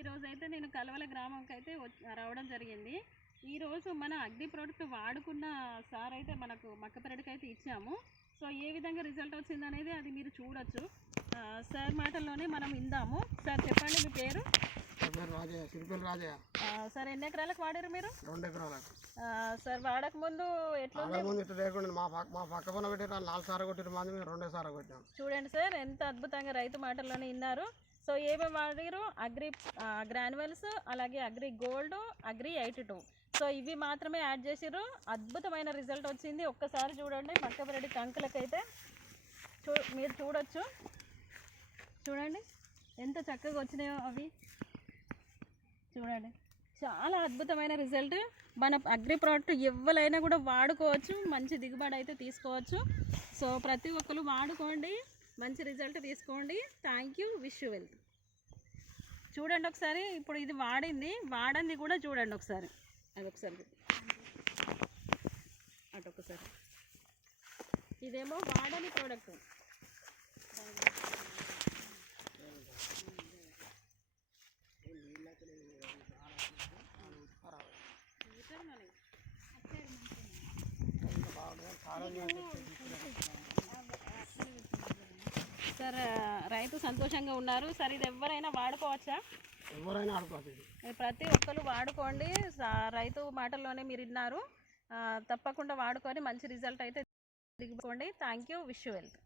ఈ రోజు అయితే నేను కలవల గ్రామంకి అయితే రావడం జరిగింది. ఈ రోజు మన అగ్ని ప్రోడక్ట్ వాడుకున్న సార్ అయితే మనకు మక్కపెరడికి అయితే ఇచ్చాము. సో ఏ విధంగా రిజల్ట్ వచ్చింది అనేది అది మీరు చూడొచ్చు. సార్ మాటల్లోనే మనం ఇందాము సార్ చెప్పండి మీ పేరు? సార్ ఎన్ని ఎకరాలకు వాడారు మీరు? రెండు ఎకరాలకు. సార్ వాడక ముందు ఎట్లా ముందు లేకుండా మా పక్క మా పక్క పన్న పెట్టారు వాళ్ళు నాలుగు సార్లు కొట్టారు మంది మేము రెండే సార్లు కొట్టాం చూడండి సార్ ఎంత అద్భుతంగా రైతు మాటల్లోనే విన్నారు. సో ఏమేమి వాడారు? అగ్రి గ్రాన్యువల్స్ అలాగే agri gold agri eighty two. So ఇవి మాత్రమే యాడ్ చేసిర్రు. అద్భుతమైన రిజల్ట్ వచ్చింది. ఒక్కసారి చూడండి. మక్కపరెడ్డి కంకులకైతే చూ మీరు చూడొచ్చు. చూడండి. ఎంత చక్కగా వచ్చినాయో అవి. చూడండి. చాలా అద్భుతమైన రిజల్ట్. మన అగ్రి ప్రోడక్ట్ ఎవరైనా కూడా వాడుకోవచ్చు. మంచి దిగుబడి అయితే తీసుకోవచ్చు. సో ప్రతి ఒక్కరు వాడుకోండి. మంచి రిజల్ట్ తీసుకోండి. Thank you wish you wealth చూడండి ఒకసారి ఇప్పుడు ఇది వాడింది. వాడంది కూడా చూడండి ఒకసారి. అది ఒకసారి అటు ఒకసారి. ఇదేమో వాడని ప్రోడక్ట్ రైతు సంతోషంగా ఉన్నారు. సార్ ఇది ఎవరైనా వాడుకోవచ్చా? ఎవరైనా ఆడుకోవచ్చు మీరు ప్రతి ఒక్కరు వాడుకోండి. రైతు మాటల్లోనే మీరు విన్నారు. తప్పకుండా వాడుకొని మంచి రిజల్ట్ అయితే దిగుకోండి థ్యాంక్ యూ విష్ వెల్త్